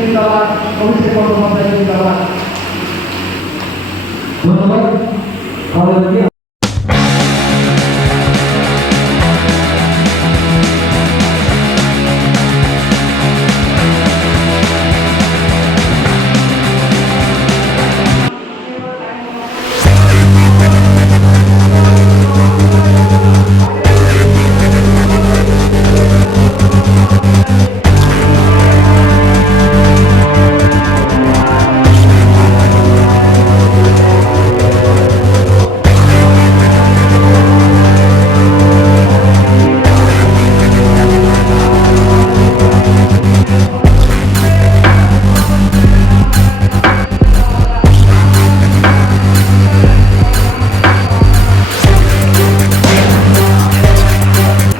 জিন্দাবাদ, অভিষেক বন্দ্যোপাধ্যায় জিন্দাবাদ। ধন্যবাদ।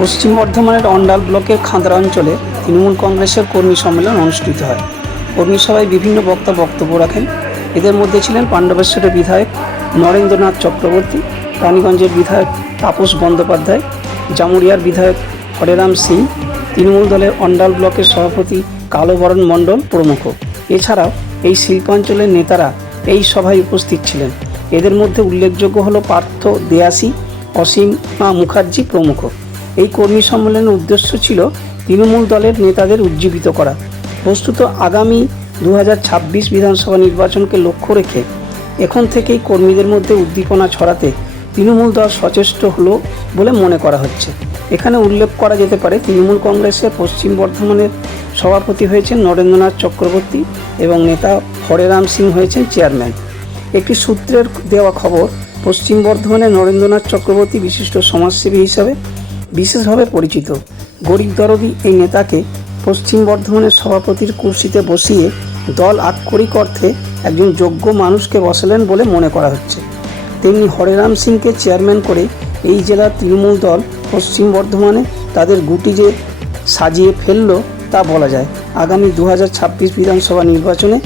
পশ্চিম বর্ধমানের অন্ডাল ব্লকের খাঁদরা অঞ্চলে তৃণমূল কংগ্রেসের কর্মী সম্মেলন অনুষ্ঠিত হয়। কর্মী সভায় বিভিন্ন বক্তা বক্তব্য রাখেন। এদের মধ্যে ছিলেন পাণ্ডবেশ্বরের বিধায়ক নরেন্দ্রনাথ চক্রবর্তী, রানীগঞ্জের বিধায়ক তাপস বন্দ্যোপাধ্যায়, জামুরিয়ার বিধায়ক হরেরাম সিং, তৃণমূল দলের অন্ডাল ব্লকের সভাপতি কালোবরণ মণ্ডল প্রমুখ। এছাড়াও এই শিল্পাঞ্চলের নেতারা এই সভায় উপস্থিত ছিলেন। এদের মধ্যে উল্লেখযোগ্য হল পার্থ দেয়াসী, অসীমা মুখার্জি প্রমুখ। এই কর্মী সম্মেলনের উদ্দেশ্য ছিল তৃণমূল দলের নেতাদের উজ্জীবিত করা। বস্তুত আগামী 2026 বিধানসভা নির্বাচনকে লক্ষ্য রেখে এখন থেকেই কর্মীদের মধ্যে উদ্দীপনা ছড়াতে তৃণমূল দল সচেষ্ট হলো বলে মনে করা হচ্ছে। এখানে উল্লেখ করা যেতে পারে তৃণমূল কংগ্রেসের পশ্চিম বর্ধমানের সভাপতি হয়েছেন নরেন্দ্রনাথ চক্রবর্তী এবং নেতা হরেরাম সিং হয়েছেন চেয়ারম্যান। একটি সূত্রের দেওয়া খবর, পশ্চিম বর্ধমানের নরেন্দ্রনাথ চক্রবর্তী বিশিষ্ট সমাজসেবী হিসাবে বিশেষভাবে পরিচিত। গরিব দরদি এই নেতাকে পশ্চিম বর্ধমানের সভাপতির কুর্সিতে বসিয়ে দল আক্ষরিক অর্থে একজন যোগ্য মানুষকে বসালেন বলে মনে করা হচ্ছে। তেমনি হরেরাম সিংকে চেয়ারম্যান করে এই জেলার তৃণমূল দল পশ্চিম বর্ধমানে তাদের গুটি যে সাজিয়ে ফেলল তা বলা যায়। আগামী 2026 বিধানসভা নির্বাচনে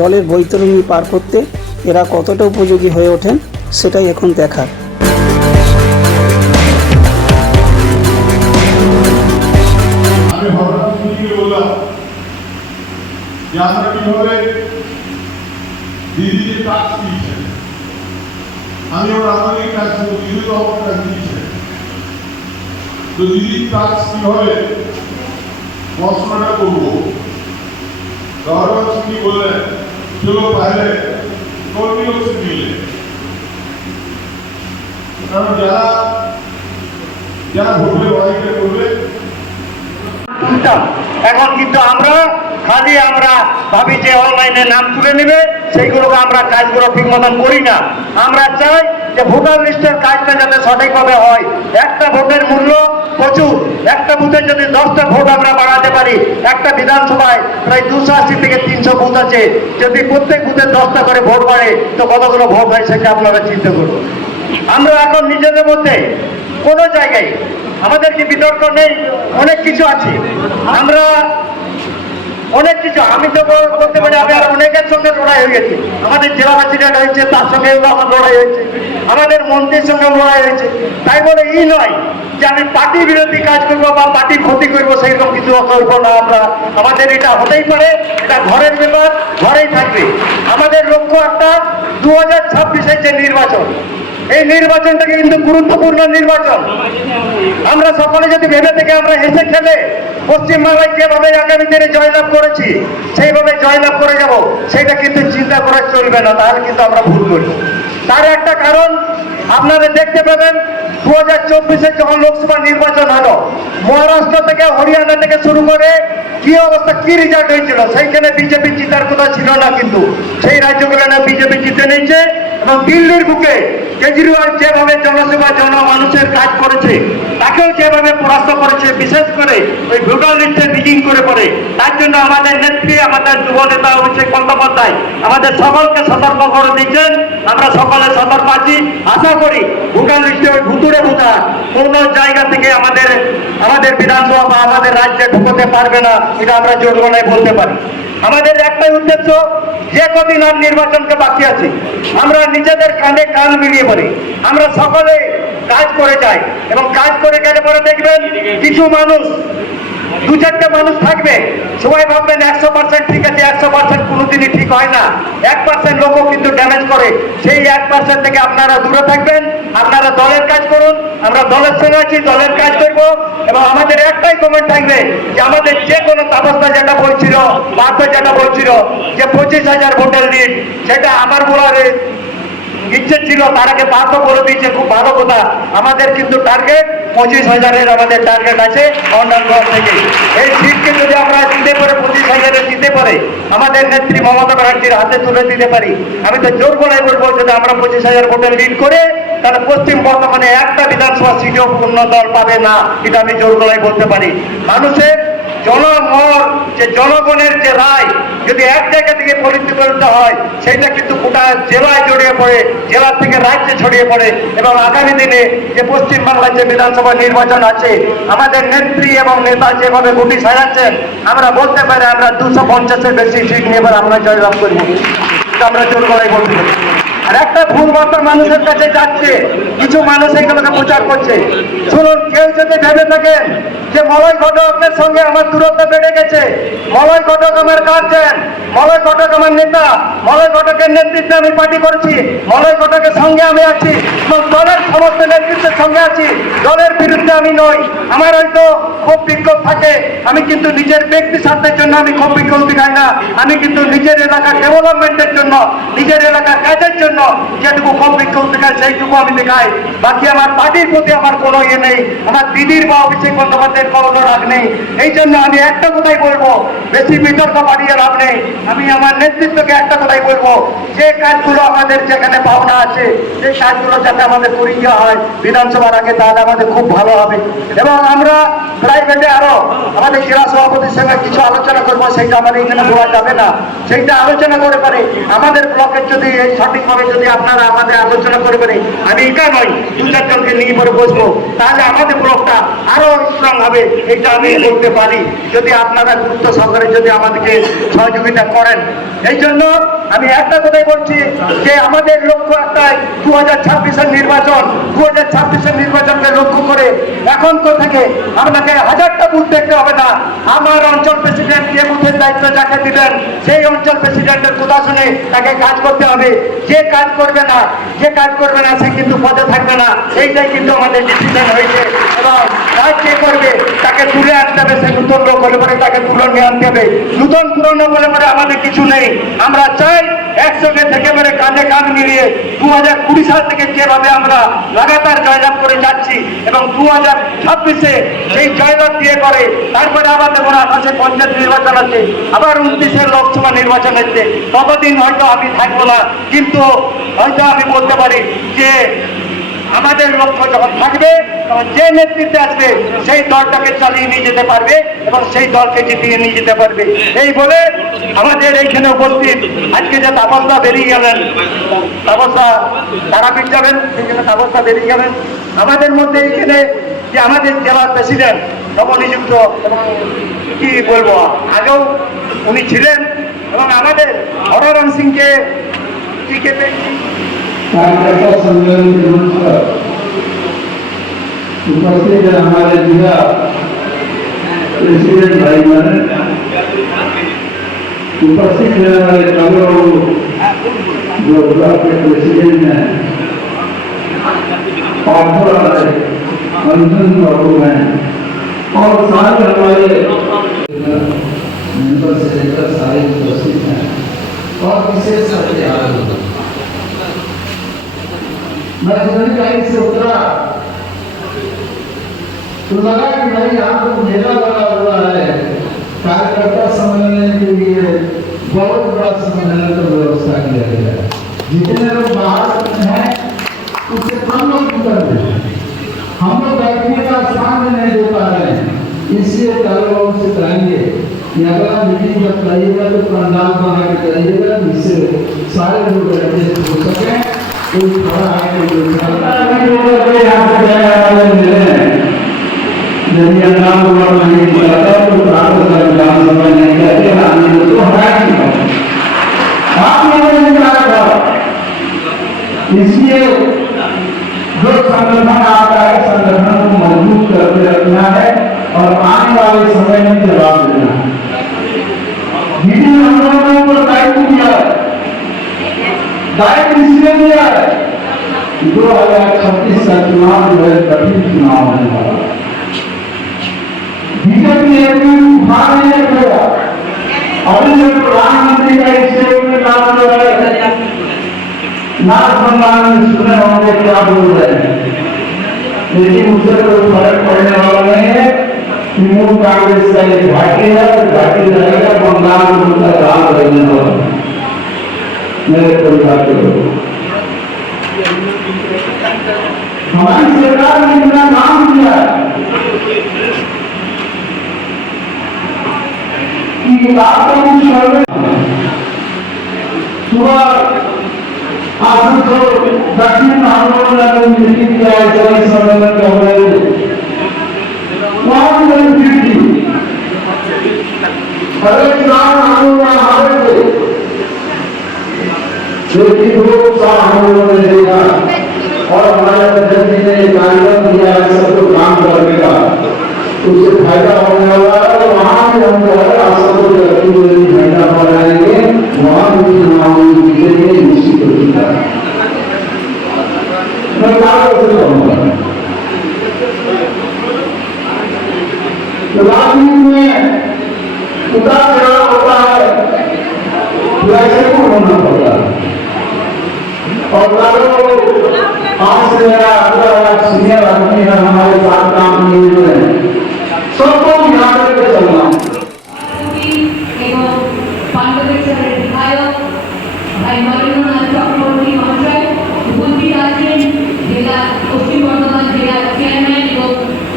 দলের বৈতরণী পার করতে এরা কতটা উপযোগী হয়ে ওঠেন সেটাই এখন দেখার। আমি হঠাৎ মিটিংয়ে বললাম যে আমরা কিভাবে দিদিকে কাজ দিয়েছেন, আমি ওর আমাকে কাজ করবো, দিদি তো আমার কাজ দিয়েছেন, তো দিদির কাজ কিভাবে পড়াশোনাটা করবো। গৌরব সিং বললেন চলো বাইরে কর্মীও সে মিলে, কারণ যারা ভোটে লড়াইটা করবে। এখন কিন্তু আমরা খালি আমরা ভাবি যে অনলাইনে নাম তুলে নেবে, সেইগুলোকে আমরা কাজগুলো ঠিক মতন করি না। আমরা চাই যে ভোটার লিস্টের কাজটা যাতে সঠিকভাবে হয়। একটা ভোটের মূল্য প্রচুর। একটা বুথে যদি 10টা ভোট আমরা বাড়াতে পারি, একটা বিধানসভায় প্রায় 280 থেকে 300 বুথ আছে, যদি প্রত্যেক বুথে 10টা করে ভোট বাড়ে তো কতগুলো ভোট হয় সেটা আপনারা চিন্তা করুন। আমরা এখন নিজেদের মধ্যে কোনো জায়গায় আমাদের কি বিতর্ক নেই, অনেক কিছু আছে। আমরা অনেক কিছু, আমি তো বলতে পারি আমি আর অনেকের সঙ্গে লড়াই হয়ে গেছি। আমাদের জেলা প্রেসিডেন্ট হয়েছে, তার সঙ্গে আমার লড়াই হয়েছে, আমাদের মন্ত্রীর সঙ্গে লড়াই হয়েছে। তাই বলে নয় যে আমি পার্টি বিরোধী কাজ করবো বা পার্টির ক্ষতি করবো, সেইরকম কিছু করবো না আমরা। আমাদের এটা হতেই পারে, এটা ঘরের ব্যাপার, ঘরেই থাকবে। আমাদের লক্ষ্য একটা 2026-এর যে নির্বাচন, এই নির্বাচনটাকে কিন্তু গুরুত্বপূর্ণ নির্বাচন। আমরা সকলে যদি ভেবে থেকে আমরা হেসে খেলে পশ্চিমবাংলায় যেভাবে আগামী দিনে জয়লাভ করেছি সেইভাবে জয়লাভ করে যাব, সেটা কিন্তু চিন্তা করা চলবে না, তাহলে কিন্তু আমরা ভুল করি। তার একটা কারণ আপনারা দেখতে পাবেন 2024-এ যখন লোকসভা নির্বাচন হলো, মহারাষ্ট্র থেকে হরিয়ানা থেকে শুরু করে কি অবস্থা, কি রেজাল্ট হয়েছিল, সেইখানে বিজেপি জিতার কথা ছিল না, কিন্তু সেই রাজ্যগুলো না বিজেপি জিতে নিয়েছে। এবং দিল্লির বুকে কেজরিওয়াল যেভাবে জনসেবা জনমানুষের কাজ করেছে, তাকেও যেভাবে পরাস্ত করেছে, বিশেষ করে ওই ভোটার লিস্টে মিটিং করে পড়ে। তার জন্য আমাদের নেত্রী, আমাদের যুব নেতা অভিষেক বন্দ্যোপাধ্যায় আমাদের সকলকে সতর্ক করে দিচ্ছেন। আমরা সকলে সতর্ক আছি। আশা করি ভোটার লিস্টে ওই ভুতুড়ে ভোটার কোন জায়গা থেকে আমাদের বিধানসভা বা আমাদের রাজ্যে ঢুকতে পারবে না, এটা আমরা জোর গলায় বলতে পারি। আমাদের একটাই উদ্দেশ্য, যে কদিন আর নির্বাচনকে বাকি আছে আমরা নিজেদের কাঁধে কান মিলিয়ে পড়ি, আমরা সকলে কাজ করে যাই। এবং কাজ করে গেলে পরে দেখবেন কিছু মানুষ, 2-4টে মানুষ থাকবে, সবাই ভাববেন 100% ঠিক আছে, কোনোদিনই ঠিক হয় না। 1% লোকও কিন্তু ড্যামেজ করে। সেই 1% থেকে আপনারা দূরে থাকবেন, আপনারা দলের কাজ করুন, আমরা দলের সঙ্গে আছি, দলের কাজ করব। এবং আমাদের একটাই কমেন্ট থাকবে যে আমাদের যে কোনো ব্যবস্থা যেটা বলছিল, পার্থ যেটা বলছিল যে 25,000 ভোটের লিড, সেটা আমার বলার ইচ্ছে ছিল, তার আগে পার্থ বলে দিয়েছে, খুব ভালো কথা। আমাদের কিন্তু টার্গেট 25,000-এর আমাদের টার্গেট আছে মন্ডল ব্লক থেকে। এই সিটকে যদি আমরা দিতে পারে 25,000-এ দিতে পারে, আমাদের নেত্রী মমতা ব্যানার্জির হাতে তুলে দিতে পারি, আমি তো জোর গলায় বলবো যদি আমরা 25,000 ভোটের লিড করে, তাহলে পশ্চিম বর্ধমানে একটা বিধানসভা সিটও পূর্ণ দল পাবে না, এটা আমি জোর গলায় বলতে পারি। মানুষের যে জনগণের যে রায় যদি এক জায়গা থেকে পরিচালিত হয়, সেটা কিন্তু গোটা জেলায় ছড়িয়ে পড়ে, জেলা থেকে রাজ্যে ছড়িয়ে পড়ে। এবং আগামী দিনে যে পশ্চিমবাংলার যে বিধানসভা নির্বাচন আছে, আমাদের নেত্রী এবং নেতা যেভাবে গুটি সাজাচ্ছেন, আমরা বলতে পারি আমরা 250-এর বেশি সিট নিয়ে এবার আমরা জয়লাভ করবো, আমরা জোর গলায় বলতে পারি। আর একটা ভুল বার্তা মানুষের কাছে যাচ্ছে, কিছু মানুষ এগুলোকে প্রচার করছে। শুনুন, কেউ যদি ভেবে থাকেন যে মলয় ঘটকের সঙ্গে আমার দূরত্ব বেড়ে গেছে, মলয় ঘটক আমার গার্জেন, মলয় ঘটক আমার নেতা, মলয় ঘটকের নেতৃত্বে আমি পার্টি করেছি, মলয় ঘটকের সঙ্গে আমি আছি এবং দলের সমস্ত নেতৃত্বের সঙ্গে আছি, দলের বিরুদ্ধে আমি নই। আমার হয়তো খুব বিক্ষোভ থাকে, আমি কিন্তু নিজের ব্যক্তি স্বার্থের জন্য আমি খুব বিক্ষোভ দেখাই না, আমি কিন্তু নিজের এলাকার ডেভেলপমেন্টের জন্য, নিজের এলাকার কাজের জন্য যেটুকু খুব বিক্ষোভ দেখাই সেইটুকু আমি দেখাই। বাকি আমার পার্টির প্রতি আমার কোনো ইয়ে নেই, আমার দিদির বা অভিষেক বন্দ্যোপাধ্যায়ের কোনো রাগ নেই। এই জন্য আমি একটা কথাই বলবো, বেশি বিতর্ক বাড়িয়ে লাভ নেই। আমি আমার নেতৃত্বকে একটা কথাই বলবো, যে কাজগুলো আমাদের যেখানে পাওনা আছে, সেই কাজগুলো যাতে আমাদের করিয়ে দেওয়া হয় বিধানসভার আগে, তাহলে আমাদের খুব ভালো হবে। এবং আমরা প্রাইভেটে আরো আমাদের জেলা সভাপতির সঙ্গে কিছু আলোচনা করবো, সেইটা আমাদের এখানে বলা যাবে না, সেইটা আলোচনা করে পারে আমাদের ব্লকের যদি এই সঠিকভাবে যদি আপনারা আমাদের আলোচনা করে পারে, আমি একা নই, 2-4 জনকে নিয়ে পরে বসবো, তাহলে আমাদের ব্লকটা আরো স্ট্রং হবে, এটা আমি বলতে পারি, যদি আপনারা গুরুত্ব সহকারে যদি আমাদেরকে সহযোগিতা করেন। এই জন্য আমি একটা কথাই বলছি যে আমাদের লক্ষ্য একটাই, 2026-এর নির্বাচন, 2026-এর নির্বাচনকে লক্ষ্য করে এখন থেকে আপনাকে 1000টা বুথ দেখতে হবে না। আমার অঞ্চল প্রেসিডেন্ট যে বুথের দায়িত্ব যাকে দিবেন, সেই অঞ্চল প্রেসিডেন্টের কথা শুনে তাকে কাজ করতে হবে। যে কাজ করবে না সে কিন্তু পদে থাকবে না, এইটাই কিন্তু আমাদের ডিসিশন হয়েছে। এবং কাজ যে করবে তাকে তুলে আনতে হবে, সে নতুন লোক হলে পরে তাকে তুলে নিয়ে আনতে হবে। নতুন পুরনো বলে পরে আমাদের কিছু নেই, আমরা চাই একসঙ্গে থেকে পরে কাঁধে কাঁধ মিলিয়ে 2020 সাল থেকে যেভাবে আমরা লাগাতার জয়লাভ করে যাচ্ছি এবং 2026-এ সেই জয়লাভ দিয়ে করে তারপরে আবার দেখুন আছে পঞ্চায়েত নির্বাচন আছে, আবার 29-এ লোকসভা নির্বাচন হচ্ছে, ততদিন হয়তো আমি থাকবো না, কিন্তু হয়তো আমি বলতে পারি যে আমাদের লক্ষ্য যখন থাকবে তখন যে নেতৃত্বে আসবে সেই দলটাকে চালিয়ে নিয়ে যেতে পারবে এবং সেই দলকে জিতিয়ে নিয়ে যেতে পারবে। এই বলে আমাদের এইখানে উপস্থিত আজকে যে তাপসদা বেরিয়ে গেলেন, তাপসদা তারাপীঠ যাবেন, সেইখানে তাপসদা বেরিয়ে গেলেন, আমাদের মধ্যে এইখানে যে আমাদের জেলার প্রেসিডেন্ট নবনিযুক্ত, এবং কি বলবো আগেও উনি ছিলেন, এবং আমাদের হররাম সিংকে कार्यकर्ता सम्मेलन के मंच पर उपस्थित है हमारे जिला प्रेसिडेंट भाई बहन, उपस्थित है हमारे कमरों जो ब्लॉक के प्रेसिडेंट हैं, अंजन बाबू हैं, और सारे हमारे मेंबर से लेकर सारे उपस्थित हैं और विशेष करके मैं कहीं से उतरा तो लगा कि भाई यहाँ तो मेला लगा हुआ है, कार्यकर्ता सम्मेलन के लिए बहुत बड़ा सम्मेलन का व्यवस्था किया गया है। जितने लोग बाहर हैं उससे कम लोग उतर रहे, हम लोग बैठने का स्थान नहीं दे पा रहे हैं, इसलिए कल लोगों से कहेंगे कि अगला मीटिंग जब करिएगा तो पंडाल बना के करिएगा, जिससे सारे लोग एडजस्ट हो सके। कोई खड़ा है कोई दूसरा यहाँ पे जाने वाले मिले हैं, यदि नाम हुआ नहीं बताता तो प्राप्त कर विधानसभा नहीं कहते, आने तो हटा नहीं आप लोगों ने निकाला था। इसलिए जो संगठन आता है संगठन को मजबूत करके रखना है और आने वाले समय में जवाब देना है। हम लोगों को दायित्व किया, डायरेक्ट इसलिए किया 2036 का चुनाव जो है कठिन चुनाव होने वाला। बीजेपी एमपी उठा नहीं किया, अभी जो प्रधानमंत्री का स्टेट में नाम जो है नाथ भगवान में सुने होंगे क्या बोल रहे हैं, लेकिन उससे कोई फर्क पड़ने वाला नहीं है। तृणमूल कांग्रेस का एक घाटी है, घाटी रहेगा, बंगाल में उनका राज रहने वाला है। मेरे परिवार के लोग, हमारी सरकार ने इतना काम किया कि आपका कुछ सुबह आसनसोल दक्षिण में हम लोगों ने मीटिंग किया है, जल सम्मेलन के हो रहे थे, वहां भी मैंने भीड़ थी। हर एक साल हम लोग वहां हारे थे, लेकिन 2 साल हम लोगों ने देखा और हमारे अध्यक्ष जी ने कार्यक्रम दिया है सबको काम करने का, उससे फायदा होने वाला है। तो वहां भी हम जो है आसनसोल लड़की को यदि झंडा फहराएंगे, वहां भी चुनाव जीतेंगे निश्चित हो चुका है। मैं बात से कहूँगा राजनीति में उतार चढ़ाव होता है, वैसे को होना पड़ता है। और आज से मेरा सीनियर आदमी है, हमारे साथ काम किए हुए हैं, सबको ध्यान करके चलना। পাণ্ডবেশ্বরের বিধায়ক ভাই নরেন্দ্রনাথ চক্রবর্তী মহাশয় উপস্থিত আছেন, জেলা পশ্চিম বর্ধমান জেলার চেয়ারম্যান এবং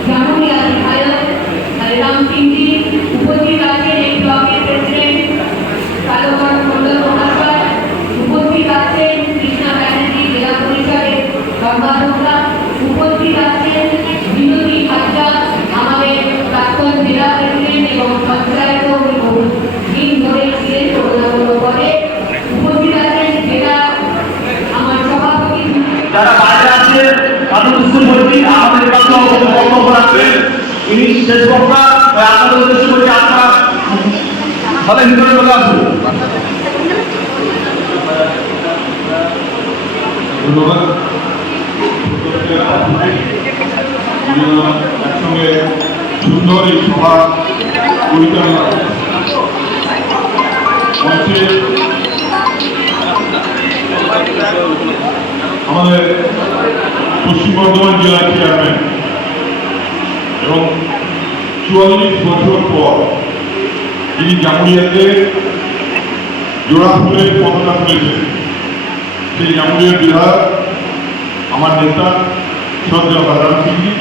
জামুরিয়া বিধায়ক রাম সিংজি, উপস্থিত আছেন এই ব্লকের প্রেসিডেন্ট কালোকর মন্ডল মহাশয়, উপস্থিত আছেন কৃষ্ণা ব্যানার্জি জেলা পরিষদের সম্পাদকরা, উপস্থিত আছেন বিনোদী খাদ্যা আমাদের প্রাক্তন জেলা প্রেসিডেন্ট এবং পঞ্চায়েত দিন ধরে ছিলেন করোনা পরে, উপস্থিত আছেন জেলা আমার সভাপতি। যারা বাইরে আছেন তাদের উদ্দেশ্য করছি আমাদের কাছে বক্তব্য রাখবেন, ইনি শেষ বক্তা। আপনাদের উদ্দেশ্য করছি আপনারা সবাই ভিতরে চলে আসুন। ধন্যবাদ। একসঙ্গে সুন্দর এই সভা পরিচালনা মঞ্চে আমাদের পশ্চিম বর্ধমান জেলার চেয়ারম্যান এবং 44 বছর পর যিনি জামুরিয়াতে জোড়া ফুলের পতাকা তুলেছেন, সেই জামুরিয়ার বিধায়ক আমার নেতা শ্রদ্ধেয় রাম সিংজি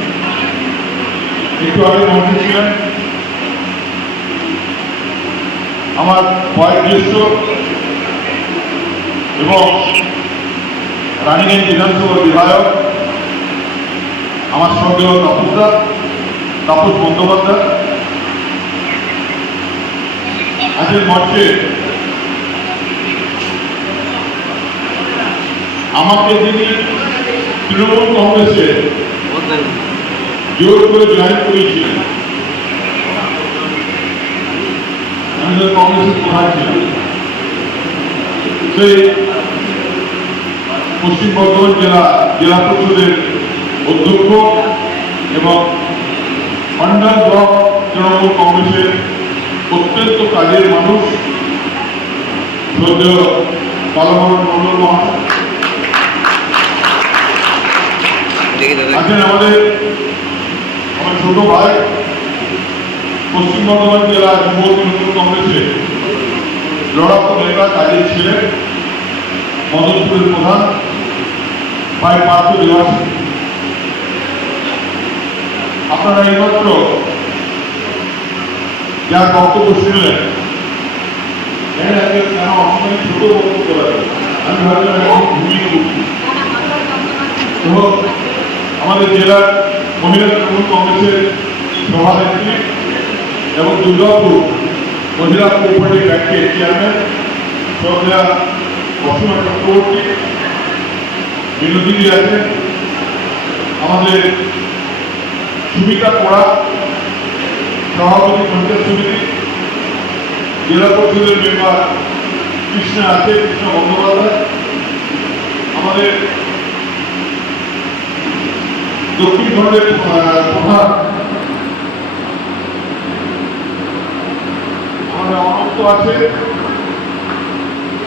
একটু আগে মন্ত্রী ছিলেন, আমার কয়েক জ্যেষ্ঠ এবং রানীগঞ্জ বিধানসভার বিধায়ক আমার শ্রদ্ধেয় তাপস বন্দ্যোপাধ্যায় আজকের মঞ্চে আমাকে যিনি তৃণমূল কংগ্রেসে জোর করে জয়েন করেছিলেন, আমি তো কংগ্রেসের প্রধান ছিলাম, সেই পশ্চিম বর্ধমান জেলা পরিষদের অধ্যক্ষ এবং মন্ডল ব্লক তৃণমূল কংগ্রেসের অত্যন্ত কাজের মানুষ শ্রদ্ধেয় কালোকর মন্ডল মহাশয় আছেন, আমার ছোট ভাই পশ্চিম বর্ধমান জেলা যুব তৃণমূল কংগ্রেসের লড়াকু নেতা কাজের ছিলেন, মদনপুরের প্রধান ভাই পার্থ দিবাস। আপনারা এইমাত্র যার বক্তব্য শুনলেন, কেন অসময় ছোট বক্তব্য রাখবেন, আমি ভাবলাম এখন ঘুমিয়ে উঠছি। তো আমাদের জেলার মহিলা তৃণমূল কংগ্রেসের সভানেত্রী এবং দুর্গাপুর মহিলা কোঅপারেটিভ ব্যাংকের চেয়ারম্যান শ্রদ্ধেয়া অসীমা চক্রবর্তী, বিনোদিনী আছেন, আমাদের সুমিতা কোড়া সভাপতি পঞ্চায়েত সমিতি, জেলা পরিষদের মেম্বার কৃষ্ণ আছে, কৃষ্ণ বন্দ্যোপাধ্যায়, আমাদের দক্ষিণ খণ্ডের প্রধান আমাদের অনন্ত আছে,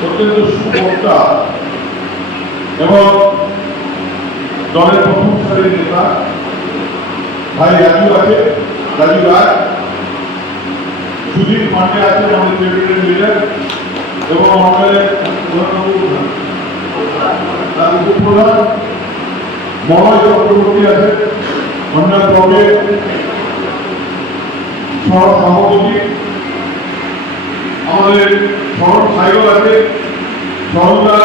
অত্যন্ত সুবক্তা এবং দলের প্রথম সারির নেতা ভাই রাজু আছে, রাজু রায়, সুধীর পান্ডে আছে আমাদের টেরিটরি লিডার এবং আমাদের উপপ্রধান মহায় চক্রবর্তী আছে, মন্ডল ব্লকের সহ সভাপতি, আমাদের শরৎ সাইকেল আছে, সরলদা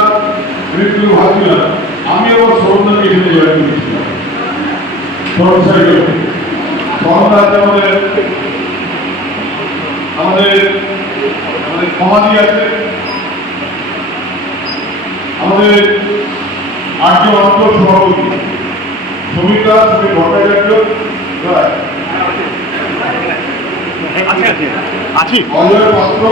মৃত্যু ভাবছিলাম, আমি আবার সরলদাকে এখানে জয়েন করেছিলাম। শরৎ সাইকেল সরলদা আছে আমাদের আমাদের আমাদের সমাধি আছে, আমাদের আর্য অঞ্চল সভাপতি শ্রমিকা শ্রমিক ভট্টাচার্য, আছি অজয় পাত্র,